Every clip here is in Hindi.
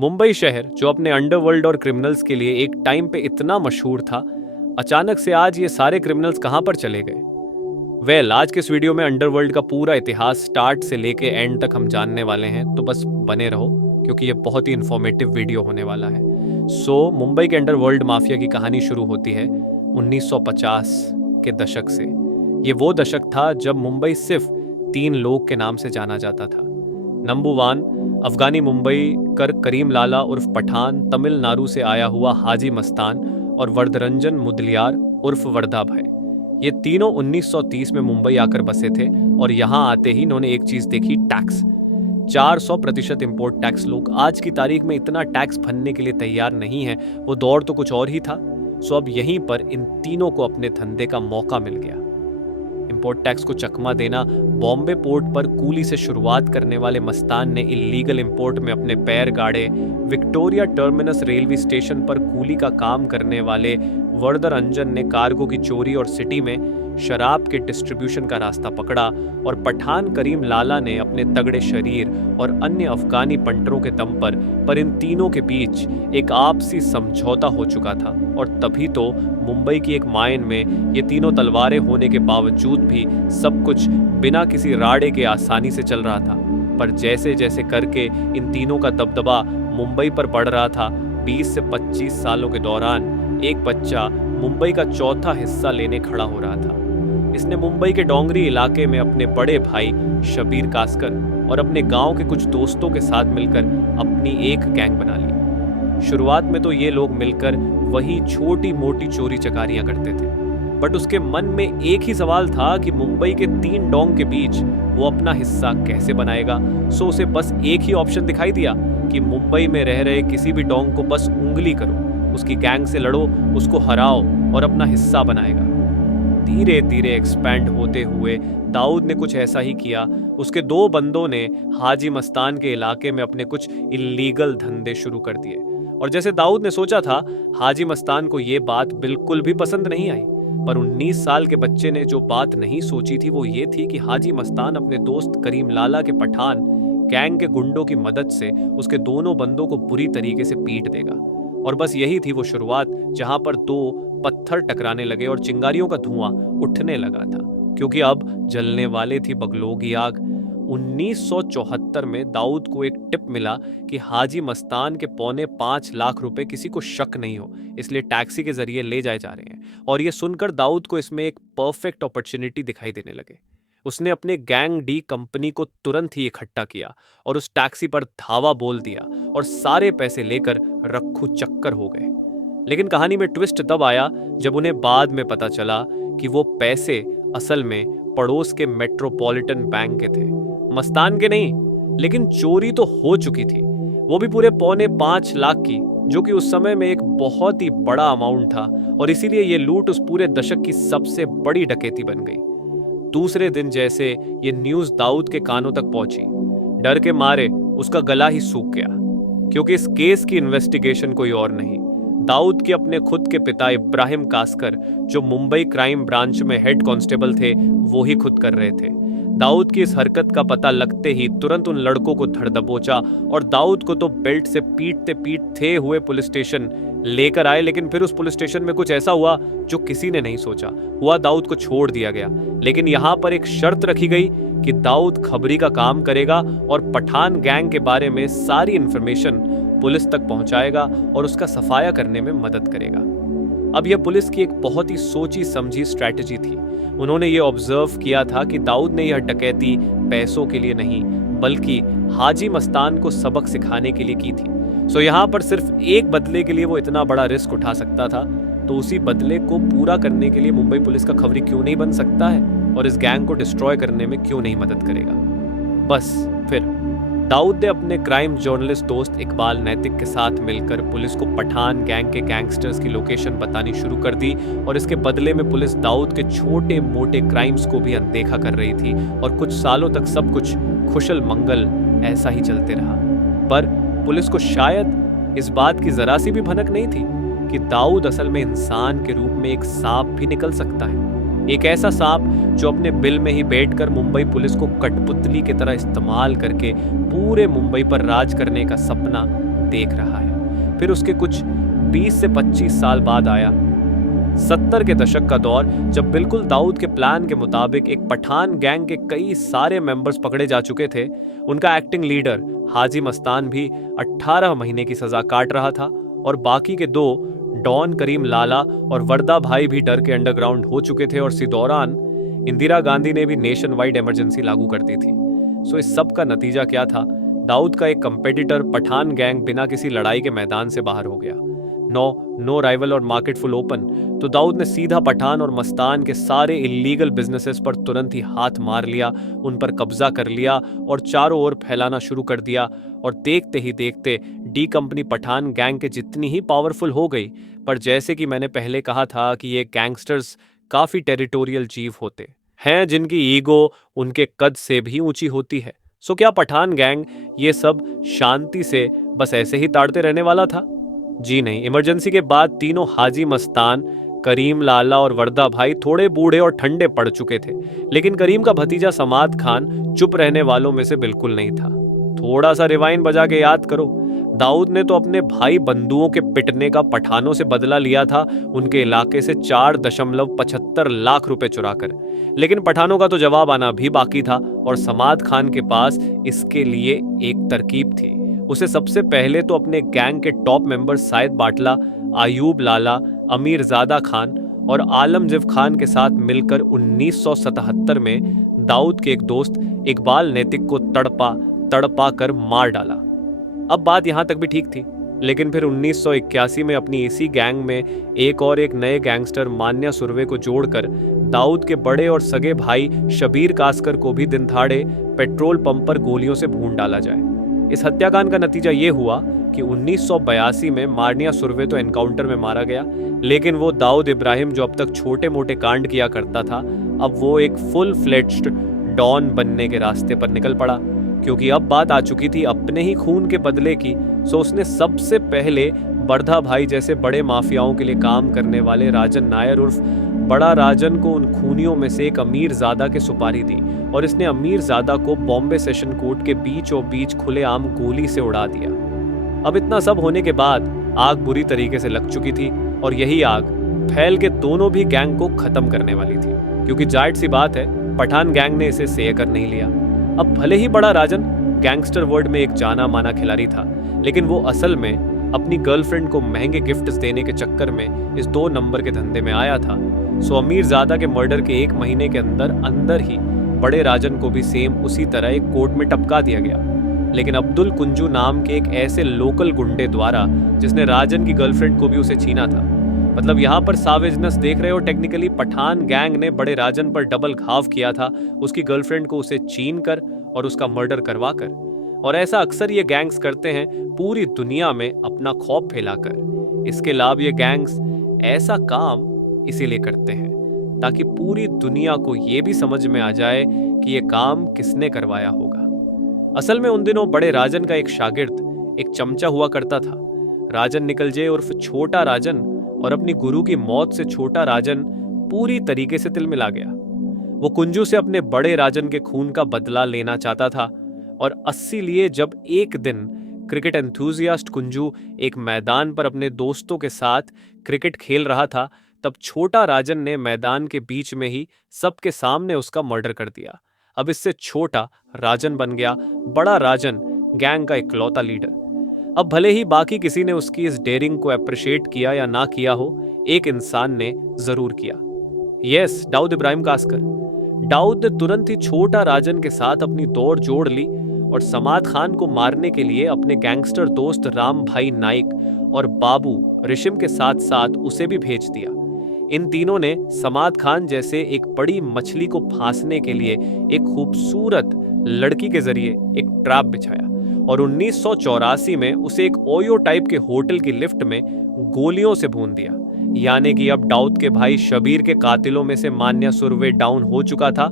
मुंबई शहर जो अपने अंडरवर्ल्ड और क्रिमिनल्स के लिए एक टाइम पे इतना मशहूर था, अचानक से आज ये सारे क्रिमिनल्स कहां पर चले गए? आज के इस वीडियो में अंडरवर्ल्ड का पूरा इतिहास स्टार्ट से लेके एंड तक हम जानने वाले हैं, तो बस बने रहो क्योंकि ये बहुत ही इंफॉर्मेटिव वीडियो होने वाला है। मुंबई के अंडरवर्ल्ड माफिया की कहानी शुरू होती है 1950 के दशक से। ये वो दशक था जब मुंबई सिर्फ 3 लोग के नाम से जाना जाता था। नंबर 1, अफगानी मुंबई कर करीम लाला उर्फ पठान, तमिलनाडु से आया हुआ हाजी मस्तान और वरदरंजन मुदलियार उर्फ वर्धा भाई। ये तीनों 1930 में मुंबई आकर बसे थे और यहाँ आते ही इन्होंने एक चीज देखी, टैक्स। 400% import tax. लोग आज की तारीख में इतना टैक्स भरने के लिए तैयार नहीं है, वो दौर तो कुछ और ही था। अब यहीं पर इन तीनों को अपने धंधे का मौका मिल गया। इंपोर्ट टैक्स को चकमा देना। बॉम्बे पोर्ट पर कूली से शुरुआत करने वाले मस्तान ने इलीगल इंपोर्ट में अपने पैर गाड़े। विक्टोरिया टर्मिनस रेलवे स्टेशन पर कूली का काम करने वाले वरदरंजन ने कार्गो की चोरी और सिटी में शराब के डिस्ट्रीब्यूशन का रास्ता पकड़ा। और पठान करीम लाला ने अपने तगड़े शरीर और अन्य अफगानी पंटरों के दम पर इन तीनों के बीच एक आपसी समझौता हो चुका था। और तभी तो मुंबई की एक माइन में ये तीनों तलवारें होने के बावजूद भी सब कुछ बिना किसी राड़े के आसानी से चल रहा था। पर जैसे जैसे करके इन तीनों का दबदबा मुंबई पर बढ़ रहा था, 20 से 25 सालों के दौरान एक बच्चा मुंबई का चौथा हिस्सा लेने खड़ा हो रहा था। इसने मुंबई के डोंगरी इलाके में अपने बड़े भाई शबीर कास्कर और अपने गांव के कुछ दोस्तों के साथ मिलकर अपनी एक गैंग बना ली। शुरुआत में तो ये लोग मिलकर वही छोटी मोटी चोरी चकारियां करते थे, बट उसके मन में एक ही सवाल था कि मुंबई के 3 डोंग के बीच वो अपना हिस्सा कैसे बनाएगा। उसे बस एक ही ऑप्शन दिखाई दिया कि मुंबई में रह रहे किसी भी डोंग को बस उंगली करो, उसकी गैंग से लड़ो, उसको हराओ और अपना हिस्सा बनाएगा। धीरे धीरे एक्सपैंड होते हुए दाऊद ने कुछ ऐसा ही किया। उसके 2 बंदों ने हाजी मस्तान के इलाके में अपने कुछ इलीगल धंधे शुरू कर दिए। और जैसे दाऊद ने सोचा था, हाजी मस्तान को ये बात बिल्कुल भी पसंद नहीं आई। पर 19 साल के बच्चे ने जो बात नहीं सोची थी वो ये थी कि हाजी मस्तान अपने दोस्त करीम लाला के पठान गैंग के गुंडों की मदद से उसके दोनों बंदों को बुरी तरीके से पीट देगा। और बस यही थी वो शुरुआत, जहां पर 2 पत्थर टकराने लगे और चिंगारियों का धुआं उठने लगा था, क्योंकि अब जलने वाले थी बगलों की आग। 1974 में दाऊद को एक टिप मिला कि हाजी मस्तान के 4.25 लाख रुपए किसी को शक नहीं हो, इसलिए टैक्सी के जरिए ले जाए जा रहे हैं। और ये सुनकर दाऊद को इसमें एक परफेक्ट अपॉर्चुनिटी दिखाई देने लगे। उसने अपने गैंग डी कंपनी को तुरंत ही इकट्ठा किया और उस टैक्सी पर धावा बोल दिया और सारे पैसे लेकर रख्खू चक्कर हो गए। लेकिन कहानी में ट्विस्ट तब आया जब उन्हें बाद में पता चला कि वो पैसे असल में पड़ोस के मेट्रोपॉलिटन बैंक के थे, मस्तान के नहीं। लेकिन चोरी तो हो चुकी थी, वो भी पूरे 4.25 लाख की, जो कि उस समय में एक बहुत ही बड़ा अमाउंट था। और इसीलिए ये लूट उस पूरे दशक की सबसे बड़ी डकैती बन गई। दूसरे दिन जैसे ये न्यूज दाऊद के कानों तक पहुंची, डर के मारे उसका गला ही सूख गया, क्योंकि इस केस की इन्वेस्टिगेशन कोई और नहीं, दाऊद के अपने खुद के पिता इब्राहिम कास्कर, जो मुंबई क्राइम ब्रांच में हेड कांस्टेबल थे, वो ही खुद कर रहे थे। दाऊद की इस हरकत का पता लगते ही तुरंत उन लड़कों को धर दबोचा और दाऊद को तो बेल्ट से पीटते पीटते हुए पुलिस स्टेशन लेकर आए। लेकिन फिर उस पुलिस स्टेशन में कुछ ऐसा हुआ जो किसी ने नहीं सोचा हुआ। दाऊद को छोड़ दिया गया, लेकिन यहाँ पर एक शर्त रखी गई कि दाऊद खबरी का काम करेगा और पठान गैंग के बारे में सारी इंफॉर्मेशन पुलिस तक पहुंचाएगा और उसका सफाया करने में मदद करेगा। अब यह पुलिस की एक बहुत ही सोची समझी स्ट्रैटेजी थी। उन्होंने ये ऑब्जर्व किया था कि दाऊद ने यह डकैती पैसों के लिए नहीं, बल्कि हाजी मस्तान को सबक सिखाने के लिए की थी। यहाँ पर सिर्फ एक बदले के लिए वो इतना बड़ा रिस्क उठा सकता था, तो उसी बदले को पूरा करने के लिए मुंबई पुलिस का खबरी क्यों नहीं बन सकता है और इस गैंग को डिस्ट्रॉय करने में क्यों नहीं मदद करेगा। बस फिर दाऊद ने अपने क्राइम जर्नलिस्ट दोस्त इकबाल नैतिक के साथ मिलकर पुलिस को पठान गैंग के गैंगस्टर्स की लोकेशन बतानी शुरू कर दी। और इसके बदले में पुलिस दाऊद के छोटे मोटे क्राइम्स को भी अनदेखा कर रही थी। और कुछ सालों तक सब कुछ खुशल मंगल ऐसा ही चलते रहा। पर पुलिस को शायद इस बात की जरा सी भी भनक नहीं थी कि दाऊद असल में इंसान के रूप में एक सांप भी निकल सकता है। एक ऐसा सांप जो अपने बिल में ही बैठकर मुंबई पुलिस को कठपुतली की तरह इस्तेमाल करके पूरे मुंबई पर राज करने का सपना देख रहा है। फिर उसके कुछ 20 से 25 साल बाद आया 70 के दशक का दौर, जब बिल्कुल दाऊद के प्लान के मुताबिक एक पठान गैंग के कई सारे मेंबर्स पकड़े जा चुके थे। उनका एक्टिंग लीडर हाजी मस्तान भी 18 महीने की सजा काट रहा था और बाकी के 2 डॉन करीम लाला और वर्दा भाई भी डर के अंडरग्राउंड हो चुके थे। और इसी दौरान इंदिरा गांधी ने भी नेशन वाइड इमरजेंसी लागू कर दी थी। सो इस सब का नतीजा क्या था? दाऊद का एक कंपेटिटर पठान गैंग बिना किसी लड़ाई के मैदान से बाहर हो गया। नो राइवल और मार्केट फुल ओपन। तो दाऊद ने सीधा पठान और मस्तान के सारे इलीगल बिजनेसेस पर तुरंत ही हाथ मार लिया, उन पर कब्जा कर लिया और चारों ओर फैलाना शुरू कर दिया। और देखते ही देखते डी कंपनी पठान गैंग के जितनी ही पावरफुल हो गई, पर जैसे कि मैंने पहले कहा था कि ये गैंगस्टर्स काफी टेरिटोरियल जीव होते हैं, जिनकी ईगो उनके कद से भी ऊंची होती है। सो क्या पठान गैंग ये सब शांति से बस ऐसे ही ताड़ते रहने वाला था? जी नहीं। इमरजेंसी के बाद तीनों हाजी मस्तान, करीम लाला और वर्दा भाई थोड़े बूढ़े और ठंडे पड़ चुके थे, लेकिन करीम का भतीजा समाद खान चुप रहने वालों में से बिल्कुल नहीं था। थोड़ा सा रिवाइंड बजा के याद करो, दाऊद ने तो अपने भाई बंधुओं के पिटने का पठानों से बदला लिया था, उनके इलाके से 4.75 लाख रुपए चुराकर। लेकिन पठानों का तो जवाब आना भी बाकी था और समाद खान के पास इसके लिए एक तरकीब थी। उसे सबसे पहले तो अपने गैंग के टॉप मेंबर साइद बाटला, आयूब लाला, अमीर ज़ादा खान और आलमजीव खान के साथ मिलकर 1977 में दाऊद के एक दोस्त इकबाल नैतिक को तड़पा कर मार डाला। अब बात यहां तक भी ठीक थी, लेकिन फिर 1981 में अपनी इसी गैंग में एक नए गैंगस्टर मान्या सुर्वे को जोड़कर दाऊद के बड़े और सगे भाई शबीर कास्कर को भी दिन दहाड़े पेट्रोल पंप पर गोलियों से भून डाला जाए। इस हत्याकांड का नतीजा ये हुआ कि 1982 में मान्या सुर्वे तो एनकाउंटर में मारा गया, लेकिन वो दाऊद इब्राहिम जो अब तक छोटे मोटे कांड किया करता था, अब वो एक फुल फ्लेज्ड डॉन बनने के रास्ते पर निकल पड़ा। क्योंकि अब बात आ चुकी थी अपने ही खून के बदले की, सो उसने सबसे पहले बर्धा भाई जैसे बड़े माफियाओं के लिए काम करने वाले राजन नायर उर्फ बड़ा राजन को उन खूनियों में से एक अमीर ज़ादा के सुपारी दी और इसने अमीर ज़ादा को बॉम्बे सेशन कोर्ट के बीचों बीच खुलेआम गोली से उड़ा दिया। अब इतना सब होने के बाद आग बुरी तरीके से लग चुकी थी और यही आग फैल के दोनों भी गैंग को खत्म करने वाली थी, क्योंकि जाहिर सी बात है पठान गैंग ने इसे सह कर नहीं लिया। अब भले ही बड़ा राजन गैंगस्टर वर्ल्ड में एक जाना माना खिलाड़ी था, लेकिन वो असल में अपनी गर्लफ्रेंड को महंगे गिफ्ट्स देने के चक्कर में इस 2 नंबर के धंधे में आया था। सो अमीर ज़ादा के मर्डर के 1 महीने के अंदर ही बड़े राजन को भी सेम उसी तरह एक कोर्ट में टपका दिया गया। लेकिन अब्दुल कुंजू नाम के एक ऐसे लोकल गुंडे द्वारा जिसने राजन की गर्लफ्रेंड को भी उसे छीना था। मतलब यहाँ पर सावेजनेस देख रहे हो। टेक्निकली पठान गैंग ने बड़े राजन पर डबल घाव किया था, उसकी गर्लफ्रेंड को उसे छीन कर और उसका मर्डर करवा कर। और ऐसा अक्सर ये गैंग्स करते हैं पूरी दुनिया में अपना खौफ फैलाकर। इसके लाभ ये गैंग्स ऐसा काम इसीलिए करते हैं ताकि पूरी दुनिया को ये भी समझ में आ जाए कि ये काम किसने करवाया होगा। असल में उन दिनों बड़े राजन का एक शागिर्द, एक चमचा हुआ करता था, राजन निकलजे उर्फ छोटा राजन, और अपनी गुरु की मौत से छोटा राजन पूरी तरीके से तिलमिला गया। वो कुंजू से अपने बड़े राजन के खून का बदला लेना चाहता था और इसीलिए जब एक दिन क्रिकेट एंथुजियास्ट कुंजू एक मैदान पर अपने दोस्तों के साथ क्रिकेट खेल रहा था, तब छोटा राजन ने मैदान के बीच में ही सबके सामने उसका मर्डर कर दिया। अब इससे छोटा राजन बन गया बड़ा राजन, गैंग का इकलौता लीडर। अब भले ही बाकी किसी ने उसकी इस डेयरिंग को अप्रिशिएट किया या ना किया हो, एक इंसान ने जरूर किया। यस, दाऊद इब्राहिम कास्कर। दाऊद ने तुरंत ही छोटा राजन के साथ अपनी दौड़ जोड़ ली और समाद खान को मारने के लिए अपने गैंगस्टर दोस्त राम भाई नाइक और बाबू रिशिम के साथ साथ उसे भी भेज दिया। इन तीनों ने समाद खान जैसे एक बड़ी मछली को फांसने के लिए एक खूबसूरत लड़की के जरिए एक ट्रैप बिछाया और 1984 में उसे एक ओयो टाइप के होटल की लिफ्ट में गोलियों से भून दिया। यानी कि अब दाऊद के भाई शबीर के कातिलों में से मान्या सुर्वे डाउन हो चुका था,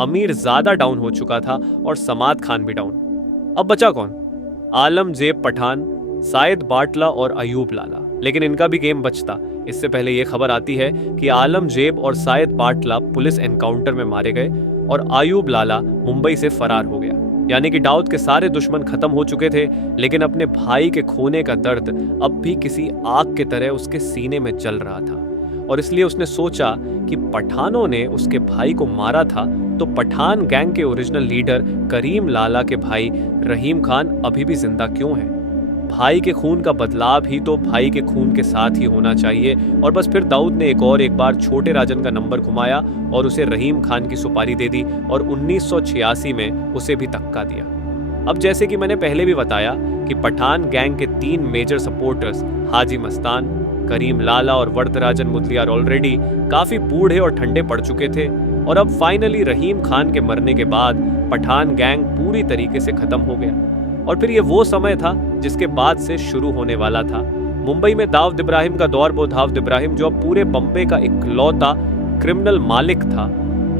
अमीर ज़ादा डाउन हो चुका था और समाद खान भी डाउन। अब बचा कौन? आलमजेब पठान, साइद बाटला और अयूब लाला। लेकिन इनका भी गेम बचता। इससे पहले यह खबर आती है कि आलमजेब और साइद बाटला पुलिस एनकाउंटर में मारे गए और अयूब लाला मुंबई से फरार हो गया। यानी कि दाऊद के सारे दुश्मन खत्म हो चुके थे, लेकिन अपने भाई के खोने का दर्द अब भी किसी आग की तरह उसके सीने में जल रहा था। और इसलिए उसने सोचा कि पठानों ने उसके भाई को मारा था, तो पठान गैंग के ओरिजिनल लीडर करीम लाला के भाई रहीम खान अभी भी जिंदा क्यों है। भाई के खून का बदलाव ही तो भाई के खून के साथ ही होना चाहिए। और बस फिर दाऊद ने एक बार छोटे राजन का नंबर घुमाया और उसे रहीम खान की सुपारी दे दी और 1986 में उसे भी धक्का दिया। अब जैसे कि मैंने पहले भी बताया कि पठान गैंग के 3 मेजर सपोर्टर्स हाजी मस्तान, करीम लाला और वरदराजन मुदलियार ऑलरेडी काफी बूढ़े और ठंडे पड़ चुके थे। और अब फाइनली रहीम खान के मरने के बाद पठान गैंग पूरी तरीके से खत्म हो गया। और फिर ये वो समय था जिसके बाद से शुरू होने वाला था। मुंबई में दाऊद इब्राहिम का दौर, वो दाऊद इब्राहिम जो अब पूरे बम्बे का इकलौता क्रिमिनल मालिक था।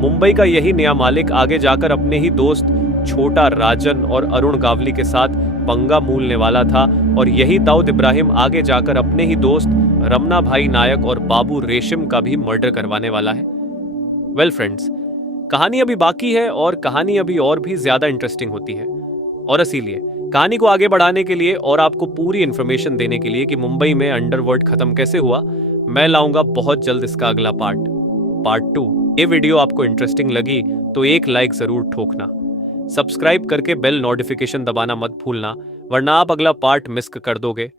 मुंबई का यही नया मालिक आगे जाकर अपने ही दोस्त छोटा राजन और अरुण गावली के साथ पंगा मूलने वाला था। और यही दाऊद इब्राहिम आगे जाकर अपने ही दोस्त रमना भाई नायक और बाबू रेशम का भी मर्डर करवाने वाला है। वेल फ्रेंड्स, कहानी अभी बाकी है और कहानी अभी और भी ज्यादा इंटरेस्टिंग होती है। और इसीलिए कहानी को आगे बढ़ाने के लिए और आपको पूरी इन्फॉर्मेशन देने के लिए कि मुंबई में अंडरवर्ल्ड खत्म कैसे हुआ, मैं लाऊंगा बहुत जल्द इसका अगला पार्ट 2। ये वीडियो आपको इंटरेस्टिंग लगी तो एक लाइक जरूर ठोकना, सब्सक्राइब करके बेल नोटिफिकेशन दबाना मत भूलना, वरना आप अगला पार्ट मिस कर दोगे।